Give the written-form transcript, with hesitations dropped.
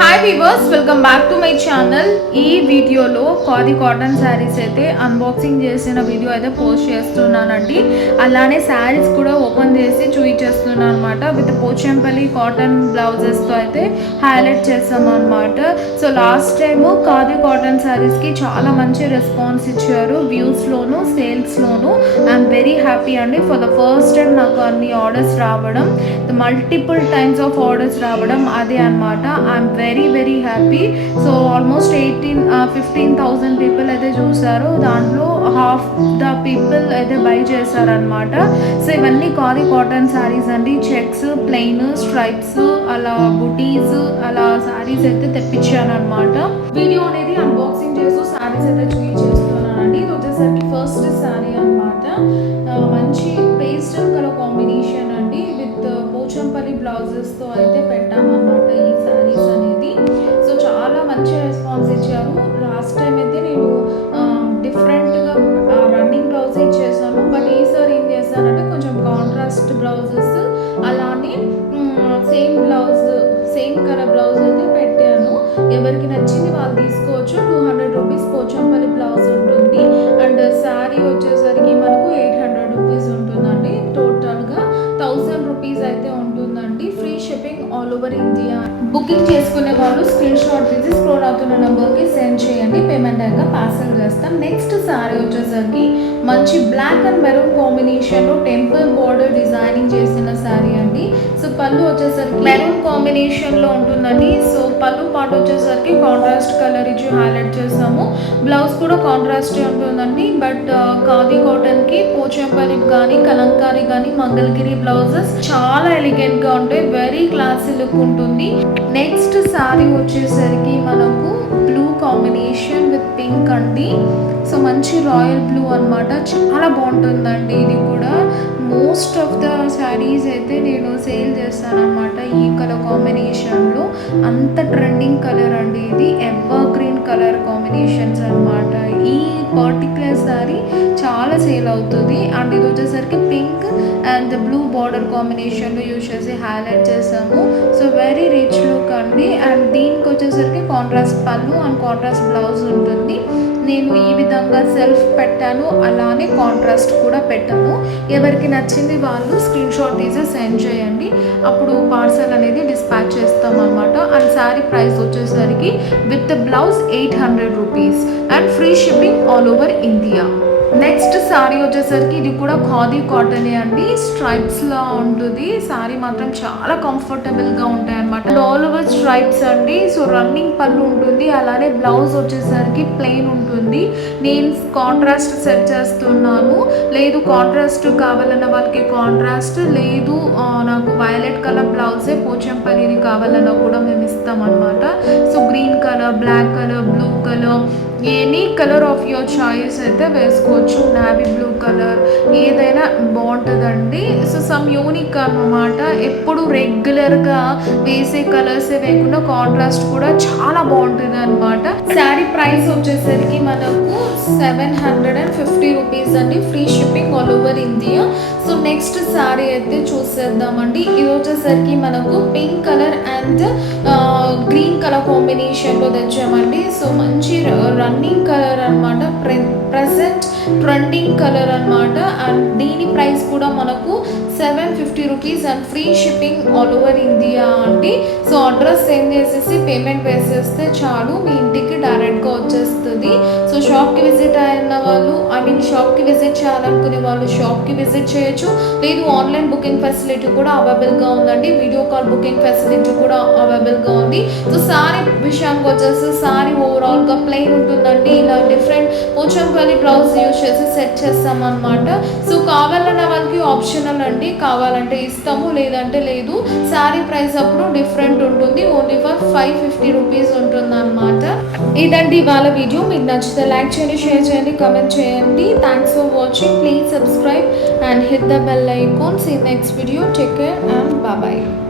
Hi weavers, welcome back to my channel. ఈ వీడియోలో khadi cotton saris అయితే అన్బాక్సింగ్ చేసిన వీడియో అయితే పోస్ట్ చేస్తున్నానండి. అలానే శారీస్ కూడా ఓపెన్ చేసి చూపించేస్తున్నాను అనమాట. విత్ పోచంపల్లి కాటన్ బ్లౌజెస్తో అయితే హైలైట్ చేస్తాం అనమాట. So last time khadi cotton శారీస్కి చాలా మంచి రెస్పాన్స్ ఇచ్చారు, వ్యూస్లోను సేల్స్లోను. ఐఎమ్ వెరీ హ్యాపీ అండి. ఫర్ ద ఫస్ట్ టైం నాకు అన్ని ఆర్డర్స్ రావడం, మల్టిపుల్ టైమ్స్ ఆఫ్ ఆర్డర్స్ రావడం అదే అనమాట. I'm very happy. So almost 15,000 people అయితే చూసారు. దాంట్లో హాఫ్ ద పీపుల్ అయితే బై చేశారనమాట. సో ఇవన్నీ ఖాదీ కాటన్ శారీస్ అండి. చెక్స్, ప్లెయిన్, స్ట్రైప్స్, అలా బుటీస్, అలా శారీస్ అయితే తెప్పించాను అనమాట. వీడియో అనేది అన్బాక్సింగ్ చేస్తూ శారీస్ అయితే చూపించేస్తున్నానండి. ఇది వచ్చేసరికి ఫస్ట్ శారీ అనమాట. మంచి పేస్టల్ కలర్ కాంబినేషన్ అండి. విత్ పోచంపల్లి బ్లౌజెస్తో అయితే పెట్టామన్నమాట ఈ శారీస్ అనేది. సో చాలా మంచి రెస్పాన్స్ ఇచ్చారు. లాస్ట్ టైం అయితే నేను డిఫరెంట్గా రన్నింగ్ బ్లౌజ్ ఇచ్చేసాను. బట్ ఈసారి ఏం చేశానంటే కొంచెం కాంట్రాస్ట్ బ్లౌజెస్, అలానే same blouse, same colour blouse అయితే పెట్టాను. ఎవరికి నచ్చింది వాళ్ళు తీసుకోవచ్చు. 200 రూపీస్ పోచంపల్లి బ్లౌజ్ ఉంటుంది. అండ్ శారీ వచ్చేసరికి మనకు 800 రూపీస్ ఉంటుందండి. టోటల్గా 1000 రూపీస్ అయితే ఉంటుందండి. Free shipping all over India. Booking చేసుకునే వాళ్ళు స్క్రీన్ షాట్ తీసి స్క్రోల్ అవుతున్న నెంబర్కి సెండ్ చేయండి. పేమెంట్ అయ్యాక పార్సల్ చేస్తాం. నెక్స్ట్ శారీ వచ్చేసరికి మంచి బ్లాక్ అండ్ మెరూన్ కాంబినేషన్లో టెంపుల్ బోర్డర్ డిజైనింగ్ చేసిన శారీ అండి. సో పళ్ళు వచ్చేసరికి మెరూన్ కాంబినేషన్లో ఉంటుందండి. సో పళ్ళు పాటు వచ్చేసరికి కాంట్రాస్ట్ కలర్ ఇచ్చి హైలైట్ చేస్తాము. బ్లౌజ్ కూడా కాంట్రాస్ట్ ఉంటుందండి. బట్ ఖాదీ కాటన్కి పోచంపల్లి కానీ, కలంకారీ కానీ, మంగళగిరి బ్లౌజెస్ చాలా ఎలిగెంట్గా ఉంటాయి. వెరీ క్లాసీ లుక్ ఉంటుంది. నెక్స్ట్ శారీ వచ్చేసరికి మనకు బ్లూ కాంబినేషన్ విత్ పింక్ అండి. సో మంచి రాయల్ బ్లూ అనమాట. చాలా బాగుంటుందండి. ఇది కూడా మోస్ట్ ఆఫ్ ద శారీస్ అయితే నేను సేల్ చేస్తాను అనమాట ఈ కలర్ కాంబినేషన్లో. అంత ట్రెండింగ్ కలర్ అండి ఇది. ఎవర్ గ్రీన్ కలర్ కాంబినేషన్స్ అనమాట. ఈ పర్టికులర్ శారీ చాలా సేల్ అవుతుంది. అండ్ ఇది వచ్చేసరికి పింక్ అండ్ బ్లూ బార్డర్ కాంబినేషన్లో యూజ్ చేసి హైలైట్ చేసాము. సో వెరీ రిచ్ లుక్ అండి. అండ్ దీనికి వచ్చేసరికి కాంట్రాస్ట్ పళ్ళు అండ్ కాంట్రాస్ట్ బ్లౌజ్ ఉంటుంది. నేను ఈ విధంగా సెల్ఫ్ పెట్టాను, అలానే కాంట్రాస్ట్ కూడా పెట్టాను. ఎవరికి నచ్చింది వాళ్ళు స్క్రీన్ షాట్ తీసి సెండ్ చేయండి. అప్పుడు పార్సల్ అనేది డిస్పాచ్ చేస్తాం అనమాట. అండ్ శారీ ప్రైస్ వచ్చేసరికి with blouse 800 rupees and free shipping all over India. Next sari వచ్చేసరికి ఇది కూడా ఖాదీ కాటనే అండి. స్ట్రైప్స్లా ఉంటుంది. శారీ మాత్రం చాలా కంఫర్టబుల్గా ఉంటాయి అనమాట. ఆల్ ఓవర్ స్ట్రైప్స్ అండి. సో రన్నింగ్ పళ్ళు ఉంటుంది. అలానే బ్లౌజ్ వచ్చేసరికి ప్లెయిన్ ఉంటుంది. నేను కాంట్రాస్ట్ సెట్ చేస్తున్నాను. లేదు కాంట్రాస్ట్ కావాలన్న వాళ్ళకి కాంట్రాస్ట్, లేదు నాకు వైలెట్ కలర్ బ్లౌజే పోచంపల్లిది కావాలన్నా కూడా మేము ఇస్తాం అనమాట. So green colour, black colour, blue colour, any colour of your choice అయితే వేసుకోవచ్చు. నావీ బ్లూ కలర్ ఏదైనా బాగుంటుందండి. సో సమ్ యూనిక్ అన్నమాట. ఎప్పుడు రెగ్యులర్గా వేసే కలర్సే వేయకుండా కాంట్రాస్ట్ కూడా చాలా బాగుంటుంది అనమాట. శారీ ప్రైస్ వచ్చేసరికి మనకు 750 రూపీస్ అండి. Free shipping all over India. So next sari అయితే చూసేద్దామండి. ఇది వచ్చేసరికి మనకు pink colour and green colour కాంబినేషన్లో తెచ్చామండి. సో మంచి రన్నింగ్ కలర్ అనమాట. ప్రెసెంట్ ట్రెండింగ్ కలర్ అనమాట. అండ్ దీని ప్రైస్ కూడా మనకు 750 rupees and free shipping all over India అండి. సో అడ్రస్ సెండ్ చేసేసి పేమెంట్ వేసేస్తే చాలు, మీ ఇంటికి డైరెక్ట్గా వచ్చేస్తుంది. సో షాప్కి విజిట్ అయిన వాళ్ళు, షాప్కి విజిట్ చేయాలనుకునే వాళ్ళు షాప్కి విజిట్ చేయొచ్చు. లేదు ఆన్లైన్ బుకింగ్ ఫెసిలిటీ కూడా అవైలబుల్గా ఉందండి. వీడియో కాల్ బుకింగ్ ఫెసిలిటీ కూడా అవైలబుల్గా ఉంది. సో శారీ విషయానికి వచ్చేసి శారీ ఓవరాల్గా ప్లెయిన్ ఉంటుందండి. ఇలా డిఫరెంట్ పోచంపల్లి బ్లౌజ్ యూజ్ చేసి సెట్ చేస్తామన్నమాట. సో కావాలన్న వాళ్ళకి ఆప్షనల్ అండి. కావాలంటే ఇస్తాము, లేదంటే లేదు. శారీ ప్రైస్ అప్పుడు డిఫరెంట్ ఉంటుంది. ఓన్లీ ఫర్ 550 రూపీస్ ఉంటుంది అనమాట. ఇదండి ఇవాళ వీడియో. మీకు నచ్చితే లైక్ చేయండి, షేర్ చేయండి, కమెంట్ చేయండి. Thanks for watching. Please subscribe and hit the bell icon. See you next video. Take care and bye bye.